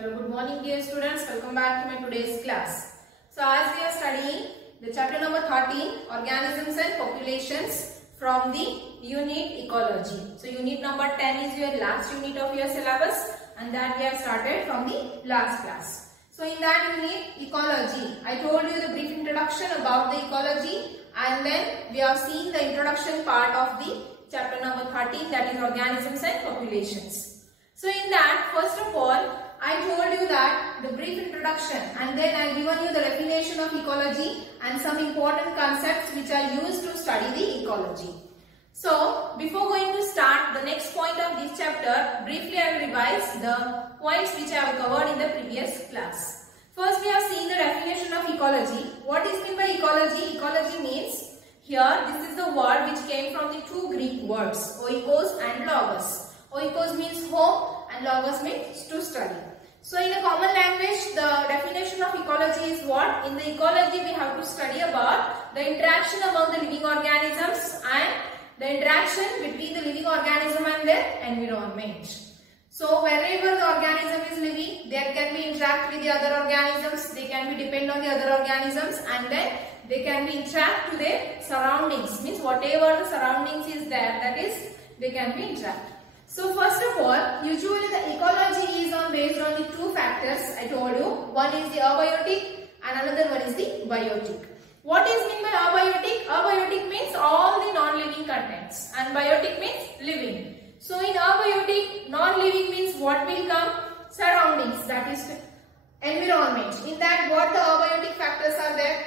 Hello, good morning dear students. Welcome back to my today's class. So as we are studying the chapter number 13, organisms and populations from the unit ecology. So unit number 10 is your last unit of your syllabus and that we have started from the last class. So in that unit ecology, I told you the brief introduction about the ecology and then we have seen the introduction part of the chapter number 13, that is organisms and populations. So in that, first of all, I told you that the brief introduction and then I given you the definition of ecology and some important concepts which are used to study the ecology. So before going to start the next point of this chapter, briefly I will revise the points which I have covered in the previous class. First we have seen the definition of ecology. What is meant by ecology? Ecology means, here this is the word which came from the two Greek words, oikos and logos. Oikos means home and logos means to study. So in a common language, the definition of ecology is what? In the ecology we have to study about the interaction among the living organisms and the interaction between the living organism and their environment. So wherever the organism is living, they can be interact with the other organisms, they can be depend on the other organisms and then they can be interact to their surroundings. Means whatever the surroundings is there, that is they can be interact. So first of all, usually the ecology is based on the two factors I told you. One is the abiotic and another one is the biotic. What is meant by abiotic? Abiotic means all the non-living contents and biotic means living. So in abiotic, non-living means what will come? Surroundings, that is environment. In that what the abiotic factors are there?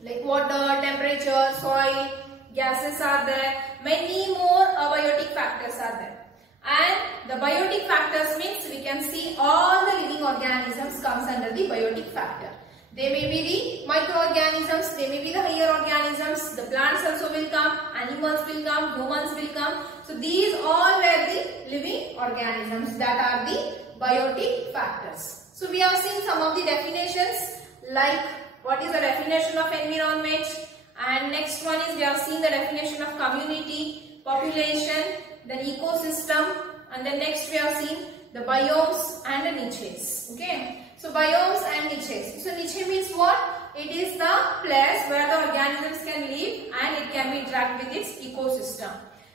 Like water, temperature, soil, gases are there. Many more abiotic factors are there. And the biotic factors means we can see all the living organisms comes under the biotic factor. They may be the microorganisms, they may be the higher organisms, the plants also will come, animals will come, humans will come. So these all were the living organisms, that are the biotic factors. So we have seen some of the definitions, like what is the definition of environment, and next one is we have seen the definition of community, population, then ecosystem, and then next we have seen the biomes and the niches. Okay, so biomes and niches. So niche means what? It is the place where the organisms can live and it can be interact with its ecosystem.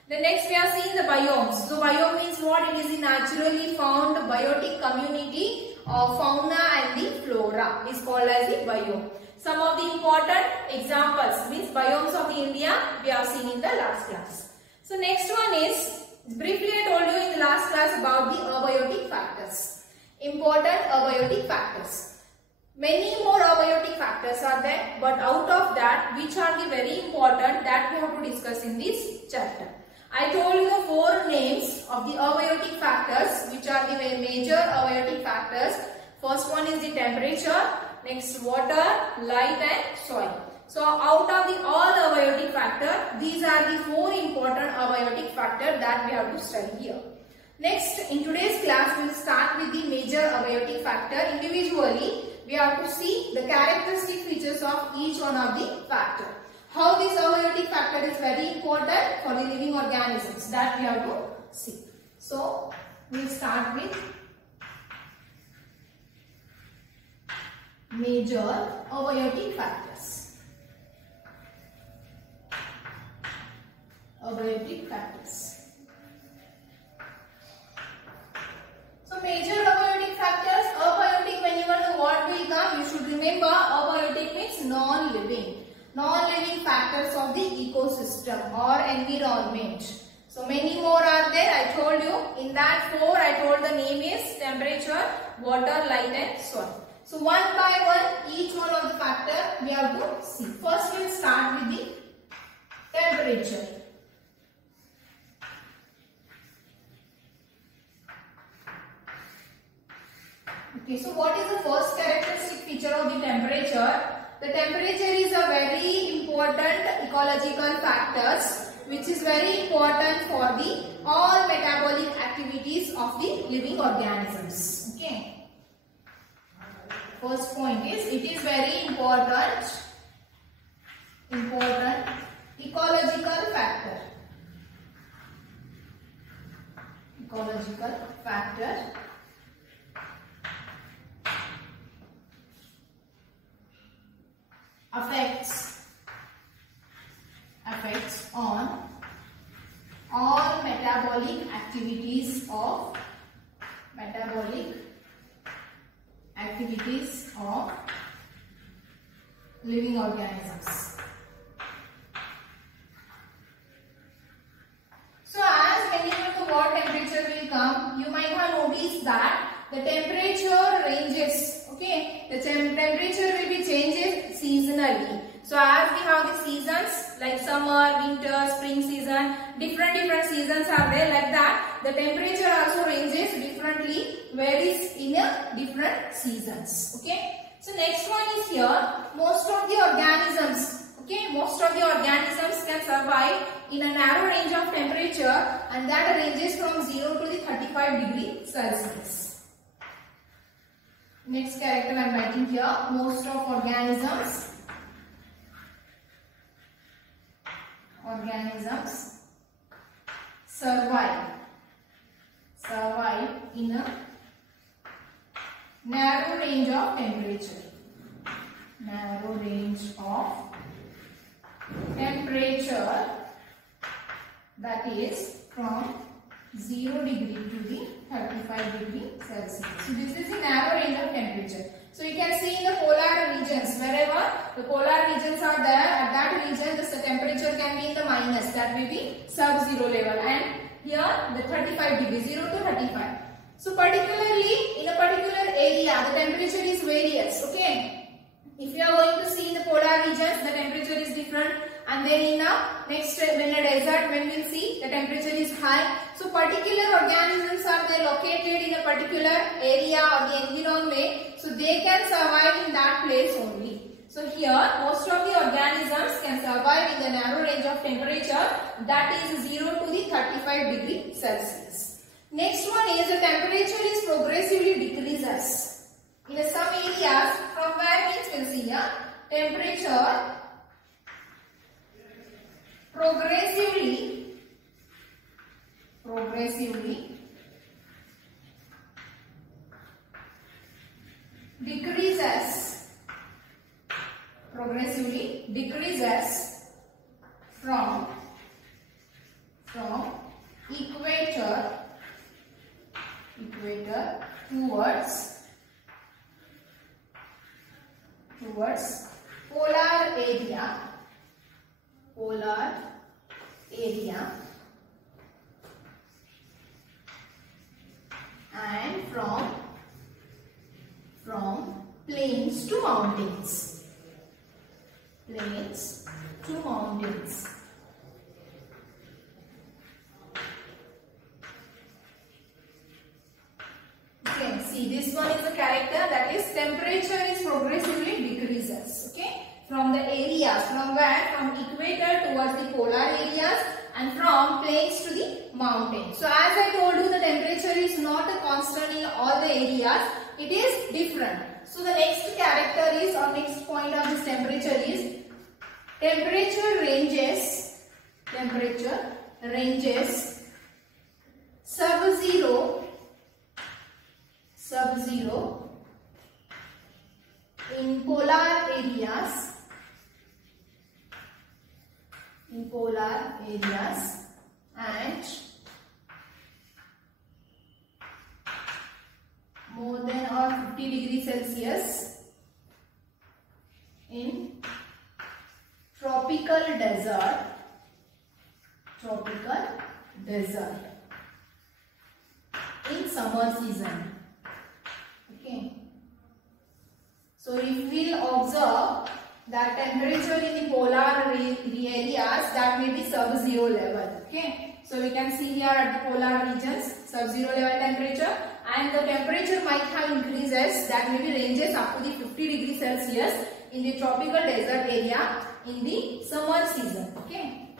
Then next we have seen the biomes. So biome means what? It is a naturally found biotic community of fauna and the flora is called as the biome. Some of the important examples means biomes of the India we have seen in the last class. So next one is, briefly I told you in the last class about the abiotic factors. Important abiotic factors. Many more abiotic factors are there, but out of that, which are the very important that we have to discuss in this chapter. I told you the four names of the abiotic factors, which are the major abiotic factors. First one is the temperature, next water, light and soil. So out of the all abiotic factor, these are the four important abiotic factors that we have to study here. Next, in today's class, we will start with the major abiotic factor. Individually, we have to see the characteristic features of each one of the factor. How this abiotic factor is very important for the living organisms, that we have to see. So, we will start with major abiotic factors. Abiotic factors. So major abiotic factors, abiotic, whenever the word will come, you should remember abiotic means non-living. Non-living factors of the ecosystem or environment. So many more are there, I told you. In that four, I told the name is temperature, water, light and soil. So one by one, each one of the factor we have to see. First we will start with the temperature. Okay, so what is the first characteristic feature of the temperature? The temperature is a very important ecological factors which is very important for the all metabolic activities of the living organisms. Okay. First point is it is very important ecological factor. Ecological factor affects on all metabolic activities of living organisms. So as whenever the word temperature will come, you might have noticed that the temperature ranges, okay, the temperature will be changes seasonally. So as we have the seasons like summer, winter, spring season, different seasons are there, like that the temperature also ranges differently, varies in a different seasons. Okay. So next one is here, most of the organisms can survive in a narrow range of temperature, and that ranges from 0 to the 35 degrees Celsius. Next character I am writing here, most of organisms survive in a narrow range of temperature. That is from 0 degree to the 35 degree Celsius. So this is a narrow range of temperature. So you can see in the polar regions, wherever the polar regions are there, at that region the temperature can be in the minus, that will be sub-zero level, and here the 35 degree, 0 to 35. So particularly in a particular area the temperature is various, okay. If you are going to see in the polar regions the temperature is different, and then in a next when a desert, when we will see the temperature is high. So particular organisms are they located in a particular area or the environment, so they can survive in that place only. So here most of the organisms can survive in the narrow range of temperature, that is 0 to the 35 degree Celsius. Next one is the temperature is progressively decreases. In some areas, from where means we will see here, temperature progressively decreases from equator towards polar area and from plains to mountains. Okay, see this one is the character, that is temperature is progressively decreases, okay, from the areas, from where, from equator towards the polar areas and from plains to the mountains. So as I told you, the temperature is not a constant in all the areas, it is different. So the next character is, or next point of this temperature is, temperature ranges sub-zero in polar areas and more than or 50 degrees Celsius in tropical desert in summer season. Okay. So if we will observe that temperature in the polar areas, that may be sub-zero level. Okay. So we can see here at the polar regions sub-zero level temperature, and the temperature might have increases, that may be ranges up to the 50 degrees Celsius in the tropical desert area in the summer season. Okay.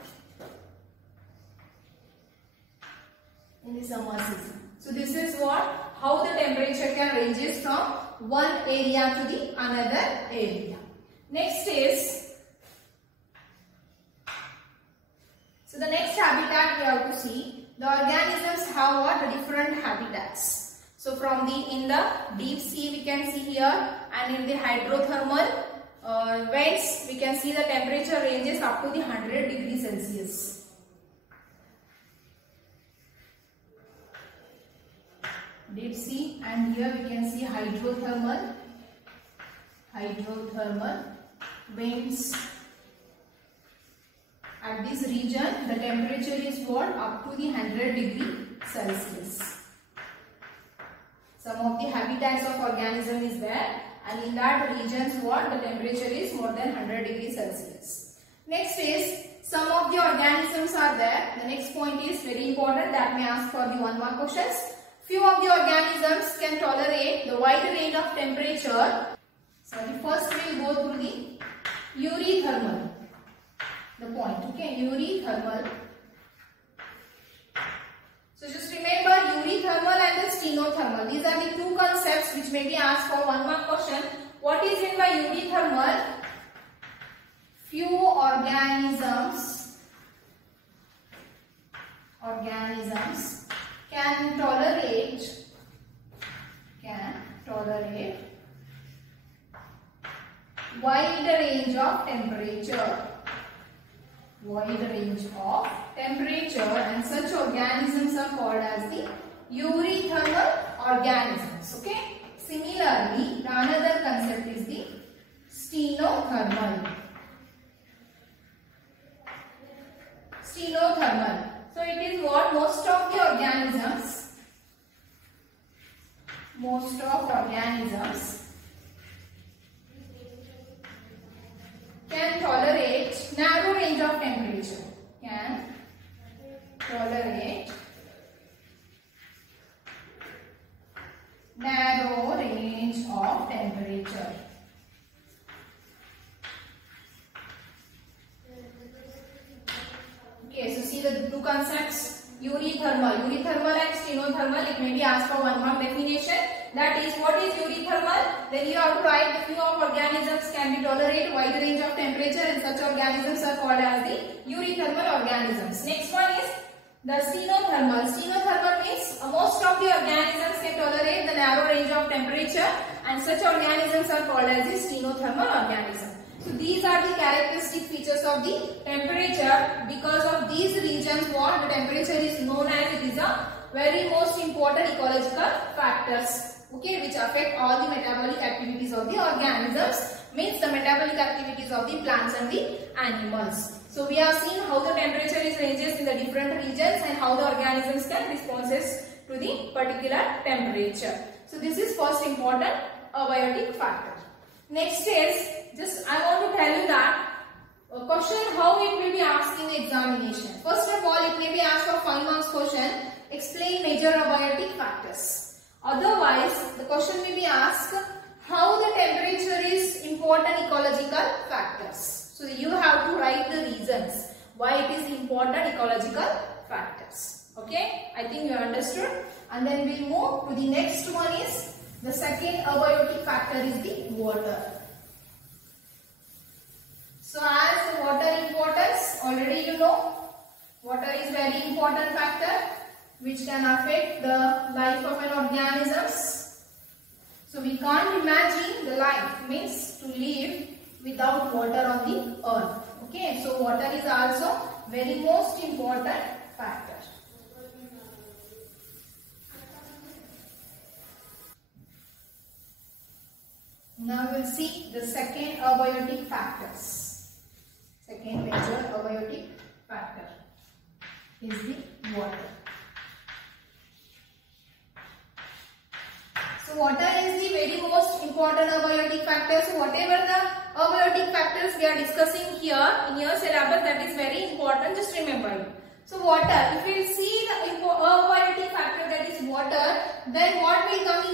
In the summer season. So this is how the temperature can ranges from one area to the another area. Next is, so the next habitat we have to see, the organisms have the different habitats. So from in the deep sea we can see here, and in the hydrothermal vents, we can see the temperature ranges up to the 100 degrees Celsius. Deep sea, and here we can see hydrothermal vents. At this region, the temperature is what? Up to the 100 degrees Celsius. Some of the habitats of organism is there, and in that regions what? The temperature is more than 100 degrees Celsius. Next is, some of the organisms are there. The next point is very important, that may ask for the 1 mark questions. Few of the organisms can tolerate the wide range of temperature. So first we will go through the eurythermal. The point, okay, eurythermal. So just remember eurythermal and the stenothermal. These are the two concepts which may be asked for 1 mark question. What is meant by eurythermal? Few organisms can tolerate wide range of temperature. And such organisms are called as the eurythermal organisms. Okay. Similarly, the another concept is the stenothermal. So it is what? Most of organisms can tolerate narrow range of temperature. Okay, so see the two concepts, eurythermal and stenothermal. It may be asked for 1 mark definition. That is, what is eurythermal? Then you have to write the few of organisms can be tolerate wide range of temperature, and such organisms are called as the eurythermal organisms. Next one is the stenothermal. Stenothermal means most of the organisms can tolerate the narrow range of temperature, and such organisms are called as the stenothermal organism. So these are the characteristic features of the temperature. Because of these regions, what? The temperature is known as, it is a very most important ecological factors. Okay, which affect all the metabolic activities of the organisms, means the metabolic activities of the plants and the animals. So we have seen how the temperature is ranges in the different regions and how the organisms can responses to the particular temperature. So this is first important abiotic factor. Next is, just I want to tell you that a question how it will be asked in the examination. First of all, it may be asked for 5 marks question, explain major abiotic factors. Otherwise, the question may be asked how the temperature is important ecological factors. So you have to write the reasons why it is important ecological factors. Okay, I think you understood. And then we'll move to the next one is the second abiotic factor is the water. So as the water importance, already you know, water is very important factor which can affect the life of an organisms. So we can't imagine the life, means to live without water on the earth. Okay, so water is also very most important factor. Now we'll see the second abiotic factors. Second major abiotic factor is the water. So water is the very most important abiotic factor. So whatever the abiotic factors we are discussing here in your syllabus, that is very important. Just remember it. So water, if we see the abiotic factor, that is water, then what will come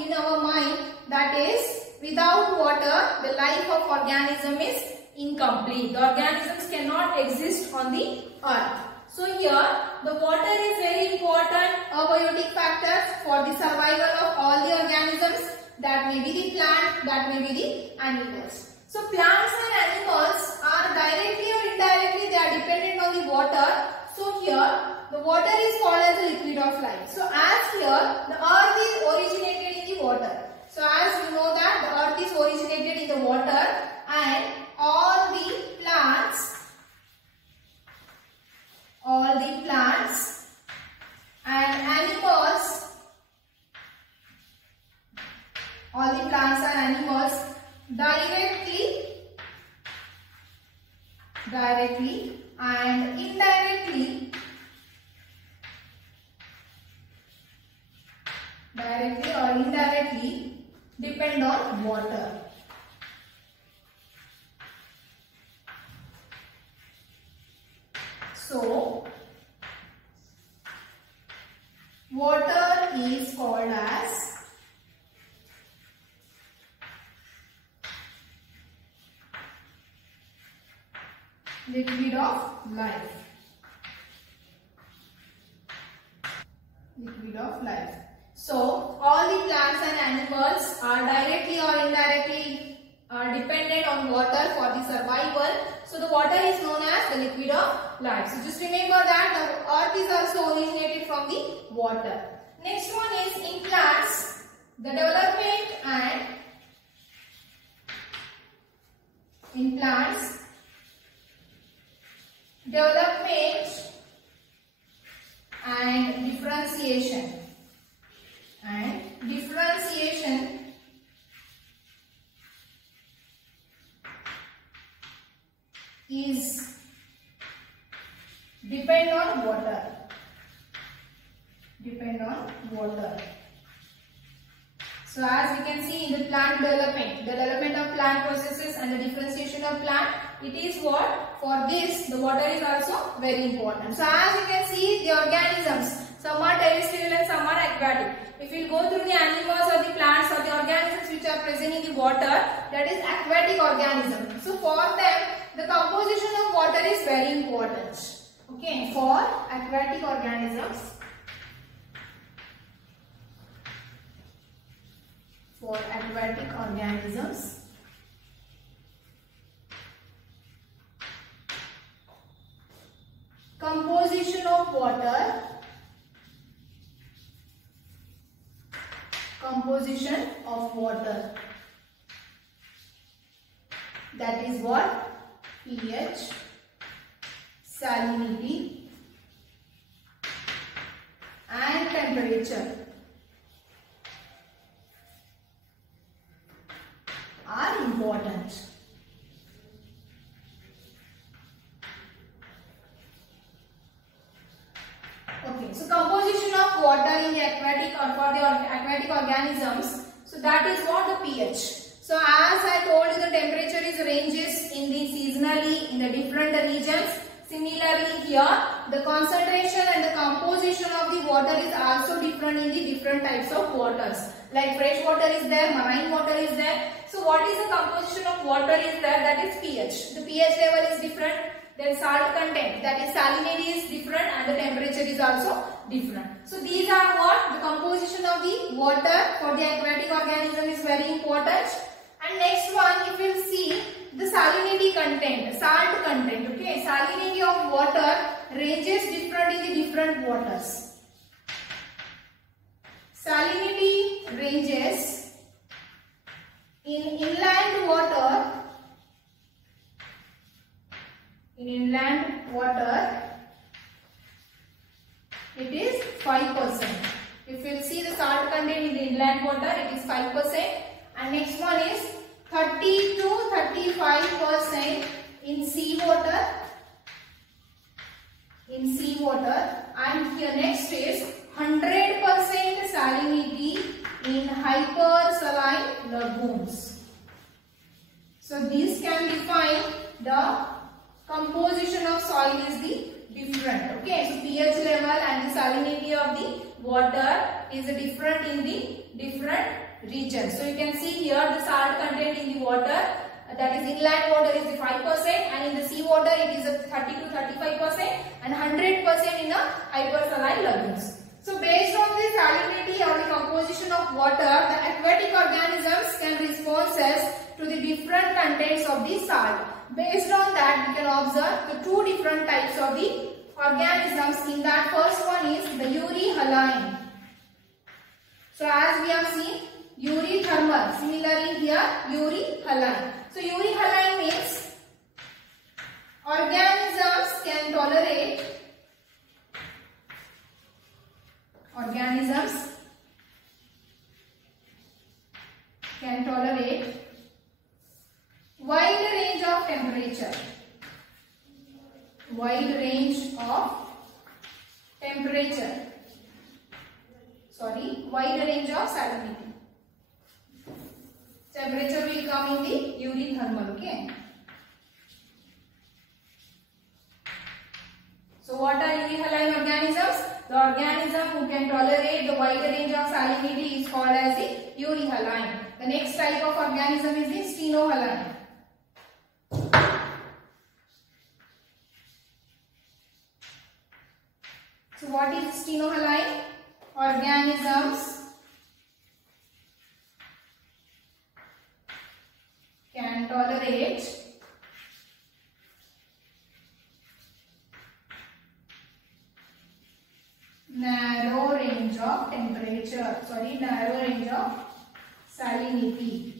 in our mind? That is, without water, the life of organism is incomplete. The organisms cannot exist on the earth. So here, the water is very important abiotic factor for the survival of all the organisms. That may be the plant, that may be the animals. So plants and animals are directly or indirectly, they are dependent on the water. So here, the water is called as a liquid of life. So as here, the earth is originated in the water. So as you know that the earth is originated in the water, all the plants and animals directly and indirectly, directly or indirectly depend on water. So, water is called as liquid of life. Liquid of life. So, all the plants and animals are directly or indirectly dependent on water for the survival. So, the water is known as the liquid of life. So, just remember that the earth is also originated from the water. Next one is in plants, the development and in plants, development and differentiation is depend on water. So as we can see in the plant development, the development of plant processes and the differentiation of plant, it is what? For this, the water is also very important. So as you can see, the organisms, some are terrestrial and some are aquatic. If you go through the animals or the plants or the organisms which are present in the water, that is aquatic organism. So for them, the composition of water is very important. Okay, for aquatic organisms. Composition of water, that is what? pH, salinity and temperature are important. Okay, so composition of water in the aquatic or for the aquatic organisms, so that is what? The pH. So as I told you, the temperature is ranges in the seasonally in the different regions. Similarly here, the concentration and the composition of the water is also different in the different types of waters. Like fresh water is there, marine water is there. So what is the composition of water is there? That is pH. The pH level is different. Then salt content, that is salinity is different and the temperature is also different. So these are what? The composition of the water for the aquatic organism is very important. And next one, if you see the salinity content, salt content, okay, salinity of water ranges different in the different waters. Salinity ranges in inland water. It is 5%. If you see the salt content in the inland water, it is 5%. And next one is 30 to 35% in seawater. And here next is 100% salinity in hypersaline lagoons. So this can define the composition of soil is the different. Okay, so pH level and the salinity of the water is different in the different regions. So you can see here the salt content in the water, that is inland water is the 5% and in the sea water it is a 30 to 35% and 100% in a hypersaline lagoons. So based on the salinity or the composition of water, the aquatic organisms can responses to the different contents of the salt. Based on that, we can observe the two different types of the organisms. In that, first one is the euryhaline. So as we have seen, eurythermal. Similarly here, euryhaline. So euryhaline means organisms can tolerate can tolerate wide range of temperature. Wide range of temperature. Sorry, wide range of salinity. Temperature will come in the eurythermal. Okay. So what are euryhaline organisms? The organism who can tolerate the wide range of salinity is called as the euryhaline. The next type of organism is the stenohaline. So what is stenohaline? Organisms can tolerate narrow range of temperature, narrow range of salinity.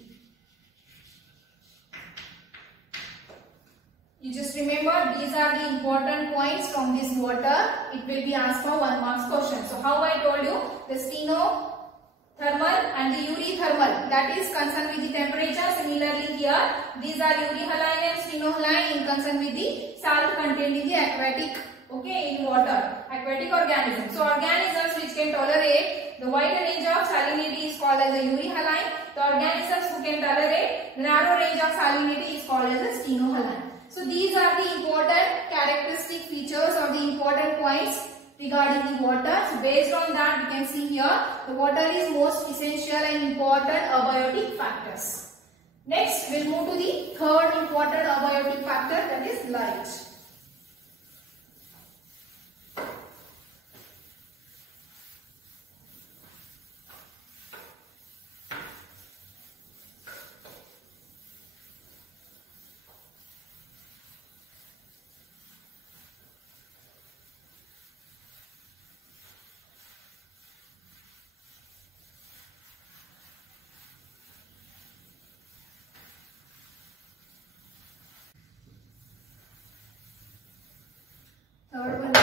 You just remember these are the important points from this water. It will be asked for 1 marks question. So how I told you, the stenothermal and the eurythermal, that is concerned with the temperature. Similarly here, these are euryhaline and stenohaline in concern with the salt contained in the aquatic, in water, aquatic organisms. So organisms which can tolerate the wide range of salinity is called as a euryhaline. The organisms who can tolerate the narrow range of salinity is called as a stenohaline. So these are the important characteristic features or the important points regarding the water. So based on that, we can see here the water is most essential and important abiotic factors. Next, we'll move to the third important abiotic factor, that is light. Third one is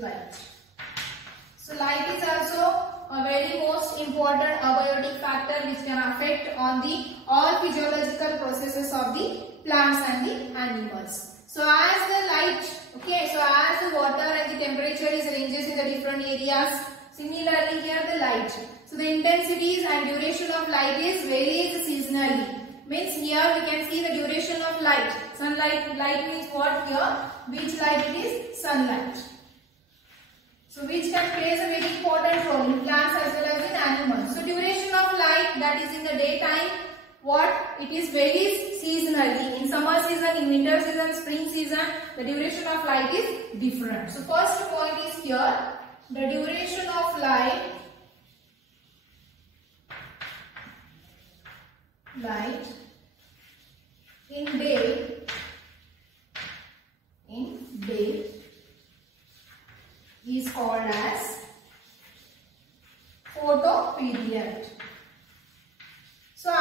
light. So light is also a very most important abiotic factor which can affect on the all physiological processes of the plants and the animals. So as the light, so as the water and the temperature is ranges in the different areas, similarly here the light. So the intensities and duration of light is varies seasonally. Means here we can see the duration of light. Light means what here? Which light it is? Sunlight. So which can plays a very important role in plants as well as in animals. So duration of light, that is in the daytime, it is varies seasonally. In summer season, in winter season, spring season, the duration of light is different. So first point is here, the duration of light in day is called as photoperiod. So as I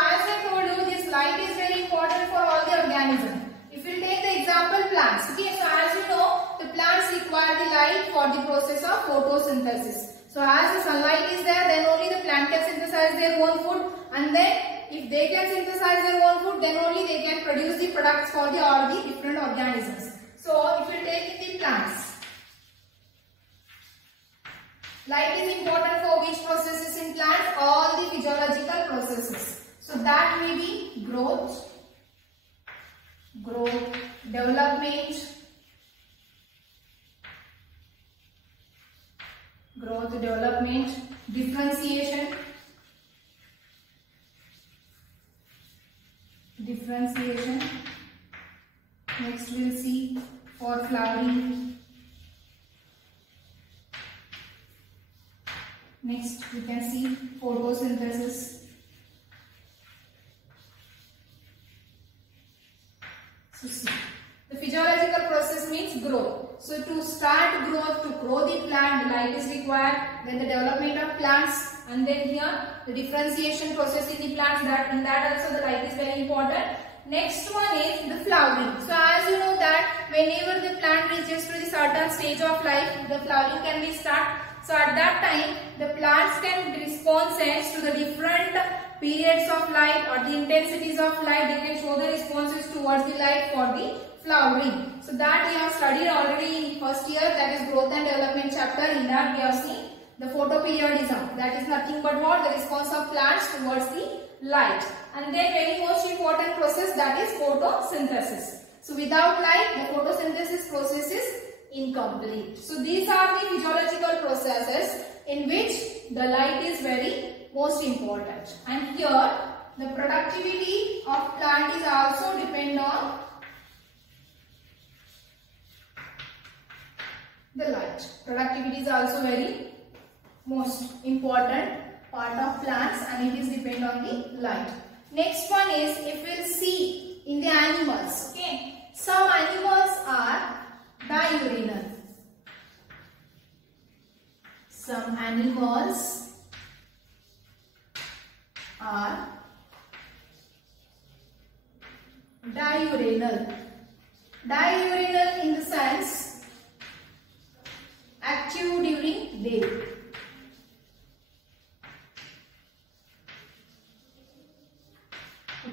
told you, this light is very important for all the organisms. If you take the example plants, so as you know, the plants require the light for the process of photosynthesis. So as the sunlight is there, then only the plant can synthesize their own food, and then if they can synthesize their own food, then only they can produce the products for all the different organisms. So if you take the plants, light is important for which processes in plants? All the physiological processes. So that may be growth, development, differentiation. Next we will see for flowering. Next we can see photosynthesis. So see, the physiological process means growth. So to start growth, to grow the plant, light is required. Then the development of plants, and then here the differentiation process in the plants. In that also the light is very important. Next one is the flowering. So as you know that whenever the plant reaches to the certain stage of life, the flowering can be start. So at that time, the plants can respond to the different periods of light or the intensities of light. They can show the responses towards the light for the flowering. So that we have studied already in first year, that is growth and development chapter. In that we have seen the photoperiodism. That is nothing but what? The response of plants towards the light. And then very most important process, that is photosynthesis. So without light, the photosynthesis process is incomplete. So these are the physiological processes in which the light is very most important. And here the productivity of plant is also depend on the light. Productivity is also very most important part of plants, and it is depend on the light. Next one is, if we'll see in the animals, okay, some animals are diurnal. Some animals are diurnal. Diurnal in the sense active during day.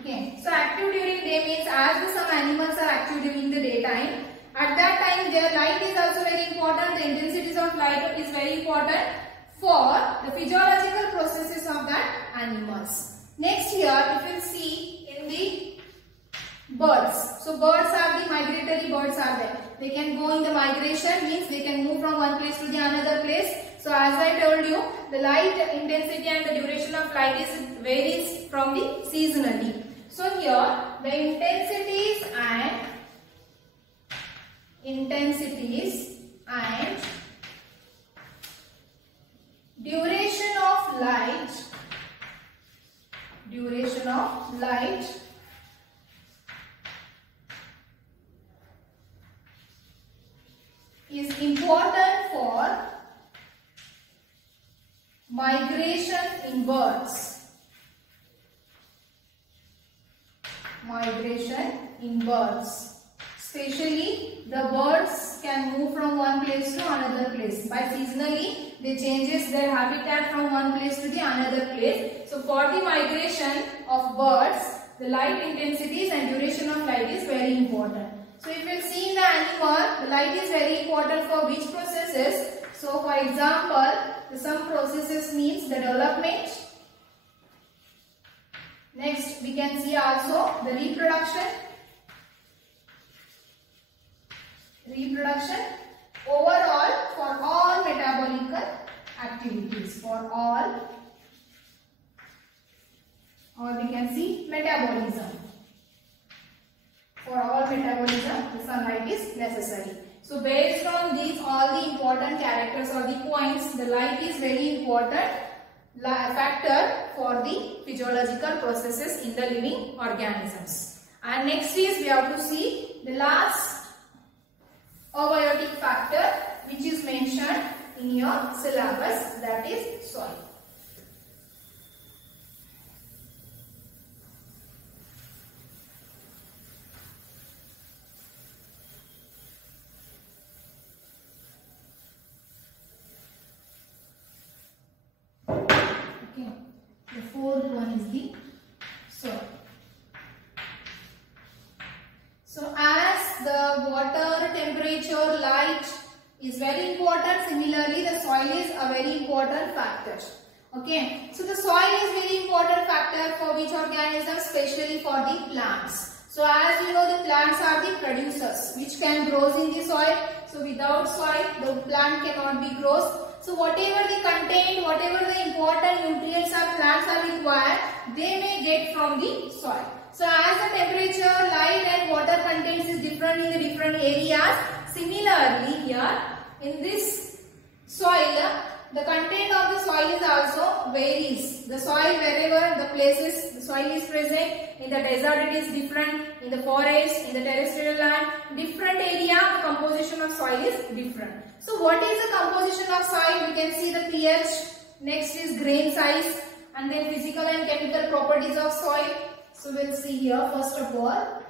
Okay, so active during day means as some animals are active during the daytime, at that time their light is also very important. The intensities of light is very important for the physiological processes of that animals. Next here, if you see in the birds. So birds are the migratory birds are there. They can go in the migration, means they can move from one place to the another place. So as I told you, the light intensity and the duration of light is varies from the seasonally. So here the intensities and duration of light is important for migration in birds. Especially the birds can move from one place to another place. By seasonally, they changes their habitat from one place to the another place. So for the migration of birds, the light intensities and duration of light is very important. So if you see in the animal, the light is very important for which processes? So for example, some processes means the development. Next we can see also the reproduction. Overall for all metabolic activities, or we can see metabolism. For all metabolism, the sunlight is necessary. So based on these all the important characters or the points, the light is very important factor for the physiological processes in the living organisms. And next is we have to see the last abiotic factor which is mentioned in your syllabus, that is soil. Okay, the fourth one is the soil. So as the water, temperature, light is very important, similarly the soil is a very important factor. Okay, so the soil is very important factor for which organism, especially for the plants. So as you know, the plants are the producers which can grow in the soil. So without soil, the plant cannot be grown. So whatever the content, whatever the important nutrients our plants are required, they may get from the soil. So as the temperature, light and water contents is different in the different areas, similarly here in this soil, the content of the soil is also varies. The soil wherever the places the soil is present, in the desert it is different, in the forest, in the terrestrial land, different area the composition of soil is different. So what is the composition of soil? We can see the pH, next is grain size, and then physical and chemical properties of soil. So we'll see here first of all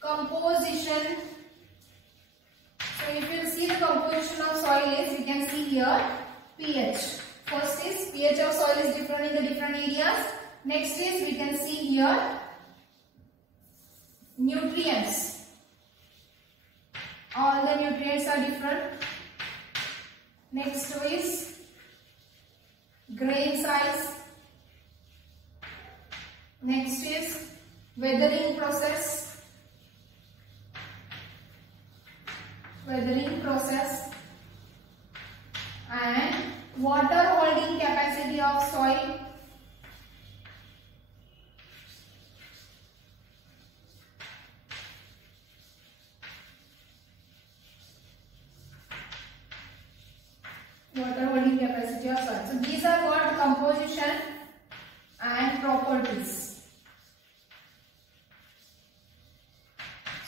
composition So if you see the composition of soil is, we can see here pH. First is pH of soil is different in the different areas. Next is we can see here nutrients. All the nutrients are different. Next is grain size. Next is weathering process. And water holding capacity of soil. Water holding capacity of soil. So these are what composition and properties.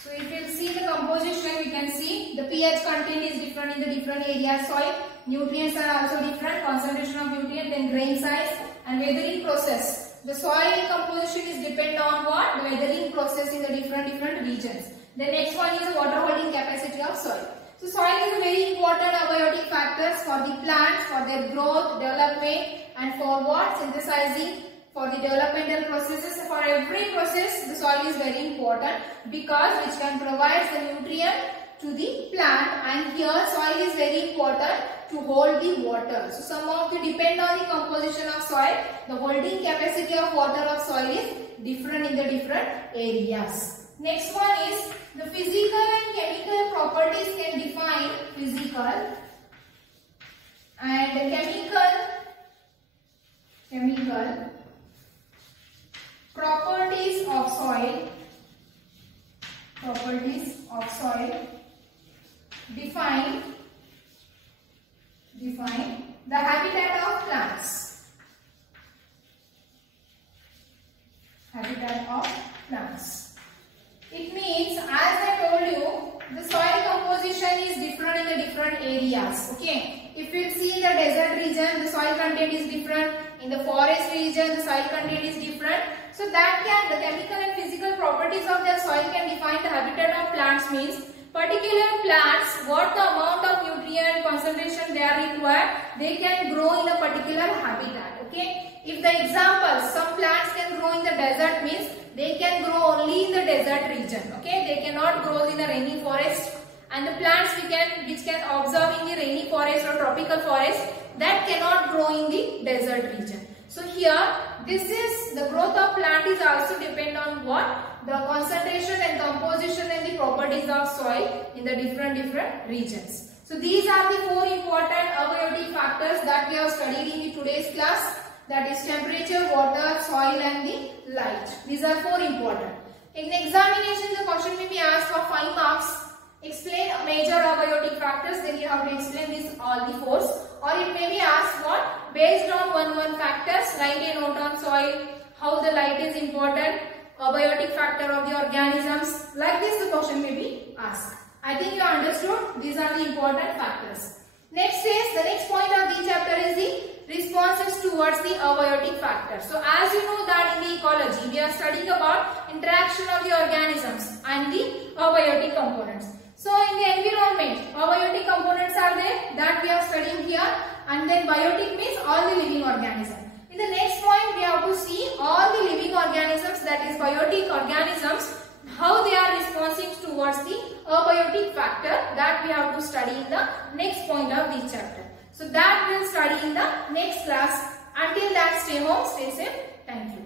So if you see the composition, we can see the pH content is different in the different areas soil. Nutrients are also different, concentration of nutrient, then grain size and weathering process. The soil composition is depend on what? The weathering process in the different regions. The next one is the water holding capacity of soil. So soil is a very important abiotic factors for the plants, for their growth, development and for what? Synthesizing, for the developmental processes. For every process the soil is very important because which can provide the nutrient to the plant, and here soil is very important to hold the water. So some of the depend on the composition of soil. The holding capacity of water of soil is different in the different areas. Next one is the physical and chemical properties can define physical and chemical properties of soil. Define the habitat of plants. It means, as I told you, the soil composition is different in the different areas. Okay. If you see the desert region, the soil content is different. In the forest region, the soil content is different. So that can, the chemical and physical properties of the soil can define the habitat of plants. Means particular plants, what the amount of nutrient concentration they are required, they can grow in a particular habitat. Okay. If the example, some plants can grow in the desert, means they can grow only in the desert region. Okay. They cannot grow in the rainy forest. And the plants which can observe in the rainy forest or tropical forest, that cannot grow in the desert region. So here, this is the growth of plant is also depend on what? The concentration and composition and the properties of soil in the different regions. So these are the four important abiotic factors that we have studied in today's class. That is temperature, water, soil and the light. These are four important. In examination, the question may be asked for 5 marks. Explain major abiotic factors, then you have to explain this all the fours. Or it may be asked what? Based on one factors, light and note on soil, how the light is important, abiotic factor of the organisms. Like this the question may be asked. I think you understood. These are the important factors. Next is, the next point of the chapter is the responses towards the abiotic factors. So as you know that in the ecology, we are studying about interaction of the organisms and the abiotic components. So in the environment, abiotic components are there that we are studying here, and then biotic means all the living organisms. In the next point, we have to see all the living organisms, that is biotic organisms, how they are responding towards the abiotic factor, that we have to study in the next point of this chapter. So that we will study in the next class. Until that, stay home, stay safe. Thank you.